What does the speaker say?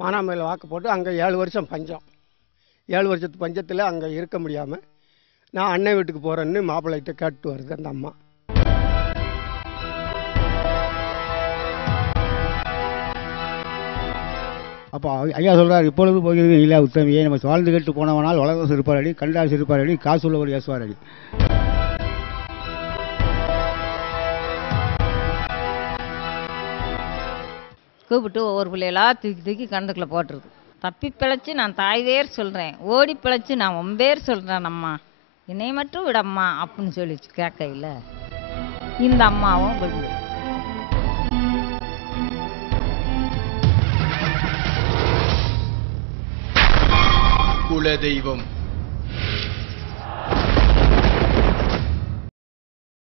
மானாமதுரையில் வாக்கு போட்டு அங்கே 7 வருஷம் பஞ்சம். 7 வருஷத்து பஞ்சத்தில் அங்கே இருக்க முடியாமல் நான் அண்ணன் வீட்டுக்கு போகிறேன்னு மாப்பிள்ளைகிட்ட கேட்டு வருது அந்த அம்மா. அப்போ ஐயா சொல்கிறார், இப்பொழுது போகிறது இல்லை உத்தமியே, நம்ம வாழ்ந்து கேட்டு போனவனால் வளர்ந்து இருப்பார் அடி, கண்டாசி இருப்பார் அடி, காசு உள்ளவர் ஏசுவார் அடி. கூப்பிட்டு ஒவ்வொரு பிள்ளைகளாக தூக்கி தூக்கி கணத்துக்குள்ளே போட்டுருது. தப்பி பிழைச்சி நான் தாய் பேர் சொல்கிறேன், ஓடி பிழைச்சி நான் உன் பேர் சொல்கிறேன் அம்மா, என்னை மட்டும் விடம்மா அப்படின்னு சொல்லிச்சு. கேட்கையில் இந்த அம்மாவும் விழுந்து. குலதெய்வம்